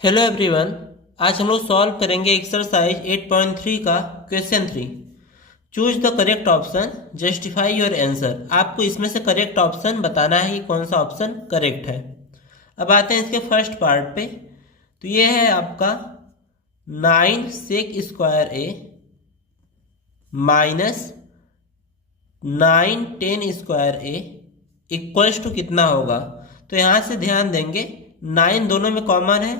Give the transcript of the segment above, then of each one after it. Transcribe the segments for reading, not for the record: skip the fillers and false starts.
Hello everyone. आज हम लोग सॉल्व करेंगे एक्सरसाइज 8.3 का question 3। Choose the correct option, justify your answer. आपको इसमें से करेक्ट ऑप्शन बताना है कि कौन सा ऑप्शन करेक्ट है। अब आते हैं इसके फर्स्ट पार्ट पे। तो ये है आपका 9 sec square A minus 9 10 square A equals to कितना होगा। तो यहाँ से ध्यान देंगे 9 दोनों में कॉमन है,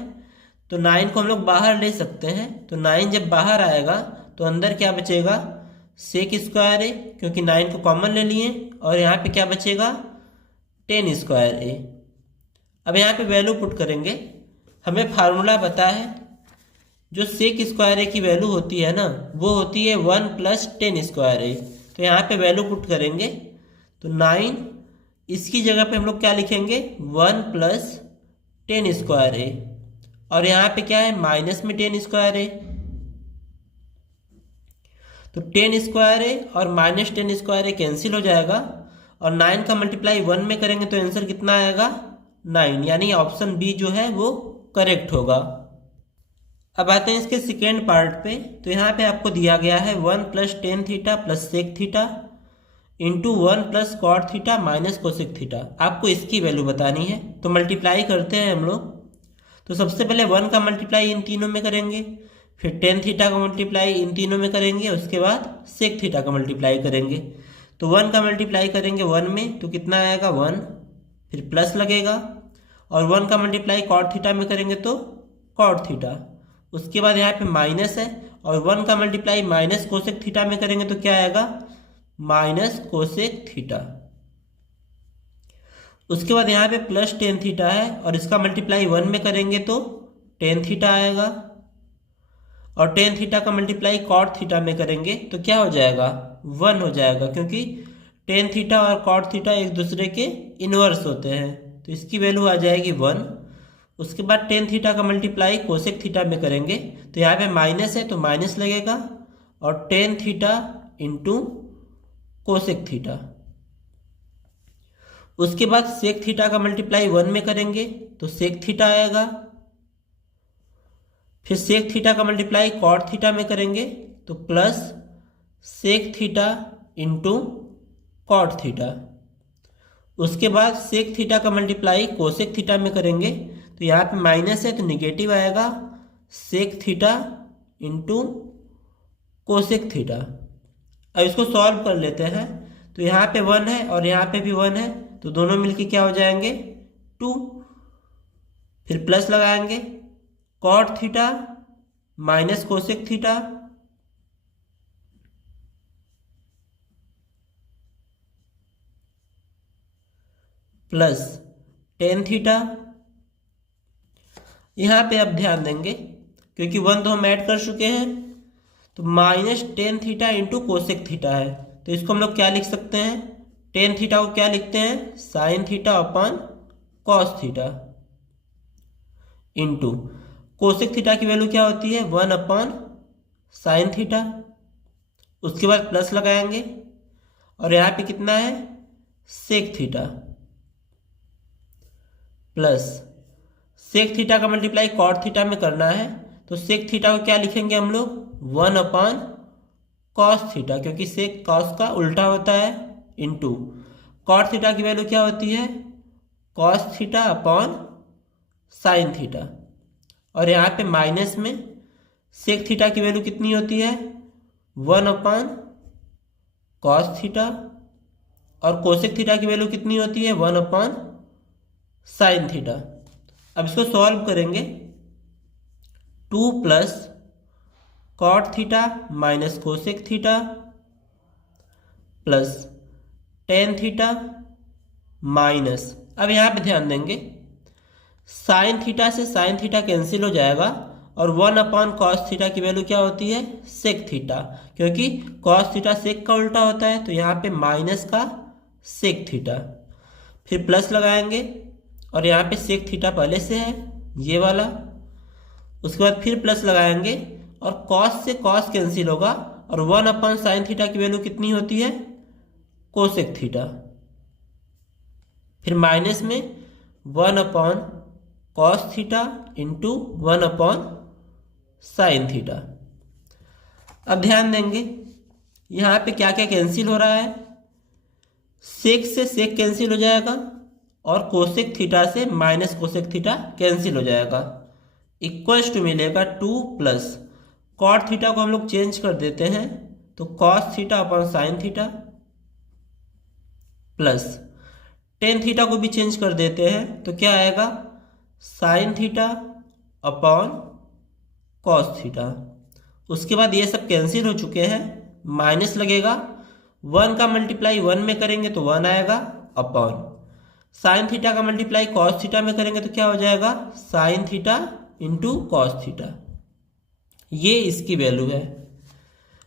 तो 9 को हम लोग बाहर ले सकते हैं। तो 9 जब बाहर आएगा तो अंदर क्या बचेगा, सेक स्क्वायर ए, क्योंकि 9 को कॉमन ले लिए। और यहाँ पे क्या बचेगा, 10 स्क्वायर ए। अब यहाँ पे वैल्यू पुट करेंगे। हमें फार्मूला पता है, जो सेक स्क्वायर ए की वैल्यू होती है ना, वो होती है 1 प्लस 10 स्क्वायर ए। तो यहाँ पे वैल्यू पुट करेंगे तो 9, इसकी जगह पे हम लोग क्या लिखेंगे, 1 प्लस 10 स्क्वायर ए। और यहाँ पे क्या है, माइनस में 10 स्क्वायर ए। तो 10 स्क्वायर ए और माइनस 10 स्क्वायर ए कैंसिल हो जाएगा। और 9 का मल्टीप्लाई 1 में करेंगे तो आंसर कितना आएगा, 9। यानी ऑप्शन बी जो है वो करेक्ट होगा। अब आते हैं इसके सेकेंड पार्ट पे। तो यहाँ पे आपको दिया गया है 1 plus tan theta plus sec theta into 1 plus cot theta minus cosec theta. आपको इसकी वैल्यू बतानी है। तो मल्टीप्लाई करते हैं हम लोग। तो सबसे पहले 1 का मल्टीप्लाई इन तीनों में करेंगे, फिर टेन थीटा का मल्टीप्लाई इन तीनों में करेंगे, उसके बाद सेक थीटा का मल्टीप्लाई करेंगे। तो 1 का मल्टीप्लाई करेंगे 1 में तो कितना आएगा 1, फिर प्लस लगेगा। और 1 का मल्टीप्लाई कॉट थीटा में करेंगे तो कॉट थीटा। उसके बाद यहाँ पे माइनस है, और 1 का मल्टीप्लाई माइनस कोसेक थीटा में करेंगे तो क्या आएगा, माइनस कोसेक थीटा। उसके बाद यहाँ पे प्लस टेन थीटा है, और इसका मल्टीप्लाई 1 में करेंगे तो टेन थीटा आएगा। और टेन थीटा का मल्टीप्लाई कॉट थीटा में करेंगे तो क्या हो जाएगा, 1 हो जाएगा, क्योंकि टेन थीटा और कॉट थीटा एक दूसरे के इनवर्स होते हैं। तो इसकी वैल्यू आ जाएगी 1। उसके बाद टेन थीटा का मल्टीप्लाई कोसेक थीटा में करेंगे तो यहाँ पे माइनस है तो माइनस लगेगा, और tan theta into cosec theta. उसके बाद सेक थीटा का मल्टीप्लाई 1 में करेंगे तो सेक थीटा आएगा। फिर सेक थीटा का मल्टीप्लाई कॉट थीटा में करेंगे तो plus sec theta into cot theta. उसके बाद सेक थीटा का मल्टीप्लाई कोसेक थीटा में करेंगे तो यहाँ पे माइनस है तो निगेटिव आएगा, sec theta into cosec theta. अब इसको सॉल्व कर लेते हैं। तो यहाँ पे 1 है और यहाँ पे भी 1 है, तो दोनों मिलके क्या हो जाएंगे, 2। फिर प्लस लगाएंगे, cot theta minus cosec theta plus tan theta. यहाँ पे अब ध्यान देंगे, क्योंकि 1 तो हम ऐड कर चुके हैं, तो minus tan theta into cosec theta है। तो इसको हम लोग क्या लिख सकते हैं, टेन थीटा को क्या लिखते हैं, sine theta upon cos theta into cosec theta की वैल्यू क्या होती है, 1 अपॉन साइन थीटा। उसके बाद प्लस लगाएंगे, और यहाँ पे कितना है, sec theta plus sec theta का मल्टीप्लाई कॉट थीटा में करना है। तो सेक थीटा को क्या लिखेंगे हम लोग, 1 अपॉन कॉस थीटा, क्योंकि सेक कॉस का उल्टा होता है, इंटू कॉट थीटा की वैल्यू क्या होती है, cos theta upon sine theta. और यहाँ पे माइनस में सेक थीटा की वैल्यू कितनी होती है, 1 अपॉन कॉस थीटा। और कोसेक थीटा की वैल्यू कितनी होती है, 1 अपॉन साइन थीटा। अब इसको सॉल्व करेंगे। 2 plus cot theta minus cosec theta plus tan theta minus, अब यहाँ पे ध्यान देंगे, साइन थीटा से साइन थीटा कैंसिल हो जाएगा, और 1 अपॉन कॉस थीटा की वैल्यू क्या होती है, सेक थीटा, क्योंकि कॉस थीटा सेक का उल्टा होता है। तो यहाँ पे माइनस का सेक थीटा, फिर प्लस लगाएंगे, और यहाँ पे सेक थीटा पहले से है ये वाला। उसके बाद फिर प्लस लगाएंगे, और कॉस से कॉस कैंसिल होगा, और 1 अपॉन साइन थीटा की वैल्यू कितनी होती है, कोसेक थीटा। फिर माइनस में 1 upon cos theta into 1 sine theta. अब ध्यान देंगे यहाँ पे क्या क्या कैंसिल हो रहा है, सेक से सेक कैंसिल हो जाएगा और कोसेक थीटा से माइनस कोसेक थीटा कैंसिल हो जाएगा, इक्वल्स टू मिलेगा 2 प्लस कॉट थीटा को हम लोग चेंज कर देते हैं तो cos theta upon sine theta, plus tan theta को भी चेंज कर देते हैं तो क्या आएगा sine theta upon cos theta. उसके बाद ये सब कैंसिल हो चुके हैं, माइनस लगेगा, 1 का मल्टीप्लाई 1 में करेंगे तो 1 आएगा अपॉन साइन थीटा का मल्टीप्लाई कॉस थीटा में करेंगे तो क्या हो जाएगा sign theta into cos theta. ये इसकी वैल्यू है।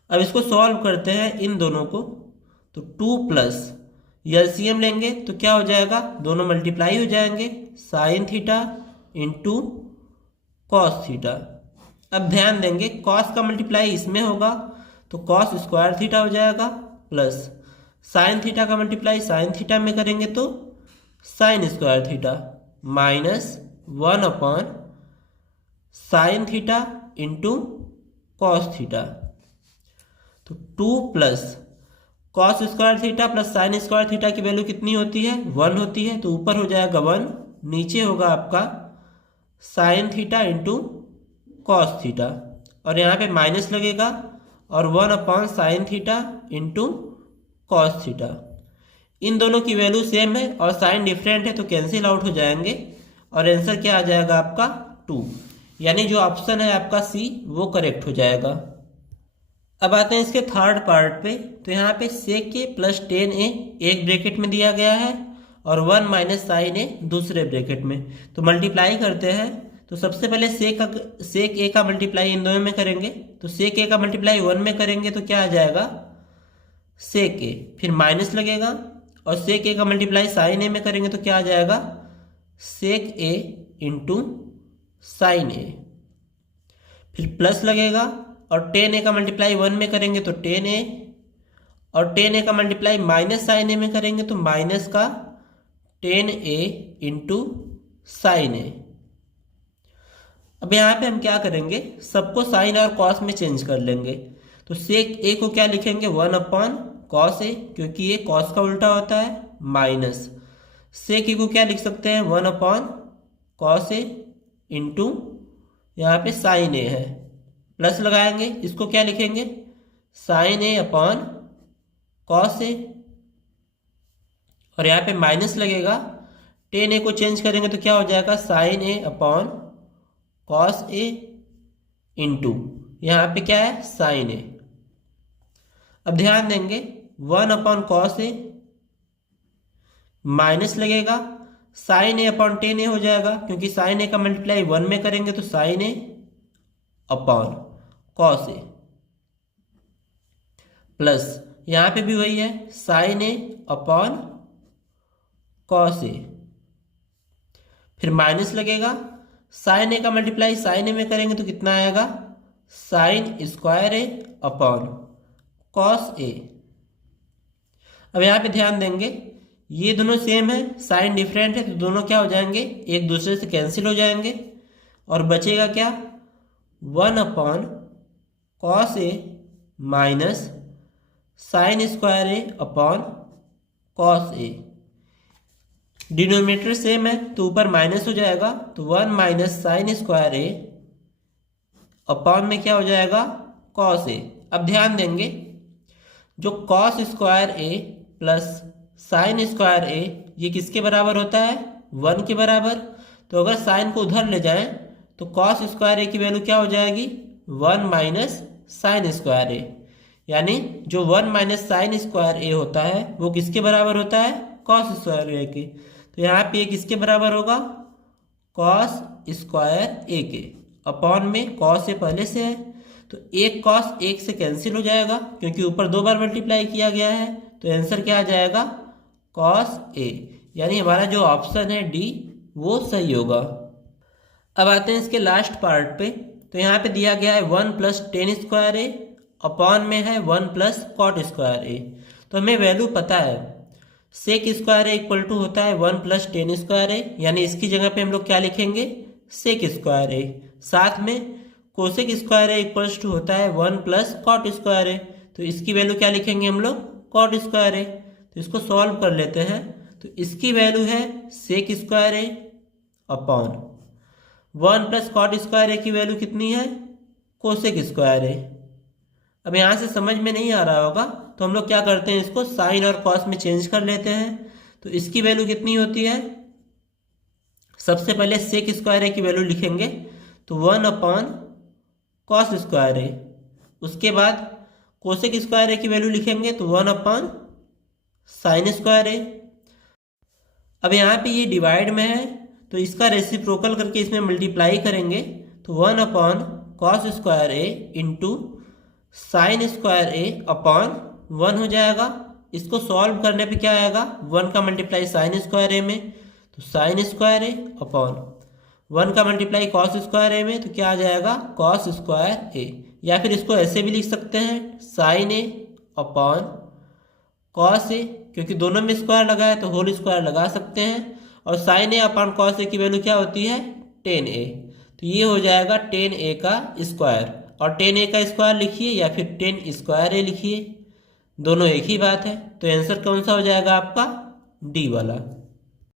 अब इसको सॉल्व करते हैं इन दोनों को, तो 2 प्लस एलसीएम लेंगे तो क्या हो जाएगा, दोनों मल्टीप्लाई हो जाएंगे, sign theta into cos theta. अब ध्यान देंगे कॉस का मल्टीप्लाई इसमें होगा तो कॉस स्क्वायर थीटा हो जाएगा, प्लस साइन थीटा का मल्टीप्लाई साइन थीटा में करेंगे तो sine square theta, minus 1 upon sine theta into cos theta. तो 2 plus cos square theta plus sine square theta की वैल्यू कितनी होती है 1 होती है, तो ऊपर हो जाएगा 1, नीचे होगा आपका sine theta into cos theta और यहाँ पे माइनस लगेगा और 1 upon sine theta into cos theta. इन दोनों की वैल्यू सेम है और साइन डिफरेंट है तो कैंसिल आउट हो जाएंगे और आंसर क्या आ जाएगा आपका 2, यानी जो ऑप्शन है आपका सी वो करेक्ट हो जाएगा। अब आते हैं इसके थर्ड पार्ट पे, तो यहाँ पे सेक ए प्लस 10a एक ब्रैकेट में दिया गया है और 1 माइनस साइन ए दूसरे ब्रैकेट में, तो मल्टीप्लाई करते हैं। तो सबसे पहले सेक ए का मल्टीप्लाई इन दोनों में करेंगे, तो सेक ए का मल्टीप्लाई 1 में करेंगे तो क्या आ जाएगा सेक ए, फिर माइनस लगेगा और सेक ए का मल्टीप्लाई साइन ए में करेंगे तो क्या आ जाएगा सेक ए इंटू साइन ए, फिर प्लस लगेगा और 10a का मल्टीप्लाई 1 में करेंगे तो 10a और 10a का मल्टीप्लाई माइनस साइन ए में करेंगे तो माइनस का 10a इंटू साइन ए। अब यहाँ पे हम क्या करेंगे, सबको साइन और कॉस में चेंज कर लेंगे। तो सेक ए को क्या लिखेंगे 1 अपॉन कॉस ए, क्योंकि ये कॉस का उल्टा होता है, माइनस सेक ए को क्या लिख सकते हैं 1 अपॉन कॉस ए इंटू यहाँ पे साइन ए है, प्लस लगाएंगे, इसको क्या लिखेंगे sign A upon cos A और यहाँ पे माइनस लगेगा, 10a को चेंज करेंगे तो क्या हो जाएगा sign A upon cos A into यहाँ पे क्या है साइन ए। अब ध्यान देंगे 1 अपॉन कॉस ए माइनस लगेगा, साइन ए अपॉन 10a हो जाएगा, क्योंकि साइन ए का मल्टीप्लाई 1 में करेंगे तो sign A upon cos A, plus यहां पे भी वही है sign A upon cos A, फिर माइनस लगेगा, साइन ए का मल्टीप्लाई साइन ए में करेंगे तो कितना आएगा sine square A upon cos A. अब यहां पे ध्यान देंगे ये दोनों सेम है, साइन डिफरेंट है तो दोनों क्या हो जाएंगे एक दूसरे से कैंसिल हो जाएंगे और बचेगा क्या 1 upon cos A minus sine square A upon cos A. Denominator same है तो ऊपर माइनस हो जाएगा, तो 1 माइनस साइन स्क्वायर ए अपॉन में क्या हो जाएगा कॉस ए। अब ध्यान देंगे जो कॉस स्क्वायर ए प्लस साइन स्क्वायर ए ये किसके बराबर होता है 1 के बराबर, तो अगर साइन को उधर ले जाएं तो कॉस स्क्वायर ए की वैल्यू क्या हो जाएगी 1 माइनस साइन स्क्वायर ए, यानी जो 1 माइनस साइन स्क्वायर ए होता है वो किसके बराबर होता है कॉस स्क्वायर ए के। तो यहाँ पे किसके बराबर होगा कॉस स्क्वायर ए के, अपॉन में कॉस ए पहले से है तो एक कॉस एक से कैंसिल हो जाएगा क्योंकि ऊपर 2 बार मल्टीप्लाई किया गया है, तो आंसर क्या आ जाएगा कॉस ए, यानी हमारा जो ऑप्शन है डी वो सही होगा। अब आते हैं इसके लास्ट पार्ट पे, तो यहाँ पे दिया गया है 1 प्लस टेन स्क्वायर ए अपॉन में है 1 प्लस कॉट स्क्वायर ए, तो हमें वैल्यू पता है sec square A equal to होता है 1 प्लस टेन स्क्वायर ए, यानी इसकी जगह पे हम लोग क्या लिखेंगे, सेक स्क्वायर ए। साथ में cosec square A equals to होता है 1 प्लस कॉट स्क्वायर ए, तो इसकी वैल्यू क्या लिखेंगे हम लोग, कॉट स्क्वायर ए। तो इसको सॉल्व कर लेते हैं, तो इसकी वैल्यू है सेक स्क्वायर ए अपॉन 1 प्लस कॉट स्क्वायर ए की वैल्यू कितनी है, कोसेक स्क्वायर ए। अब यहाँ से समझ में नहीं आ रहा होगा तो हम लोग क्या करते हैं, इसको साइन और कॉस में चेंज कर लेते हैं। तो इसकी वैल्यू कितनी होती है, सबसे पहले सेक स्क्वायर ए की वैल्यू लिखेंगे, तो 1 अपॉन कॉस स्क्वायर ए। उसके बाद कोसेक स्क्वायर ए की वैल्यू लिखेंगे, तो 1 अपॉन साइन स्क्वायर ए। अब यहाँ पे ये डिवाइड में है तो इसका रेसिप्रोकल करके इसमें मल्टीप्लाई करेंगे, तो 1 अपॉन कॉस स्क्वायर ए इंटू साइन स्क्वायर ए अपॉन 1 हो जाएगा। इसको सॉल्व करने पे क्या आएगा, 1 का मल्टीप्लाई साइन स्क्वायर ए में, तो साइन स्क्वायर ए अपॉन 1 का मल्टीप्लाई कॉस स्क्वायर ए में, तो क्या आ जाएगा, कॉस स्क्वायर ए। या फिर इसको ऐसे भी लिख सकते हैं, sign A upon cos A, क्योंकि दोनों में स्क्वायर लगा है तो होल स्क्वायर लगा सकते हैं। और sign A upon cos A की वैल्यू क्या होती है, टेन ए। तो ये हो जाएगा टेन ए का स्क्वायर, और टेन ए का स्क्वायर लिखिए या फिर टेन स्क्वायर ए लिखिए, दोनों एक ही बात है। तो आंसर कौन सा हो जाएगा आपका, डी वाला।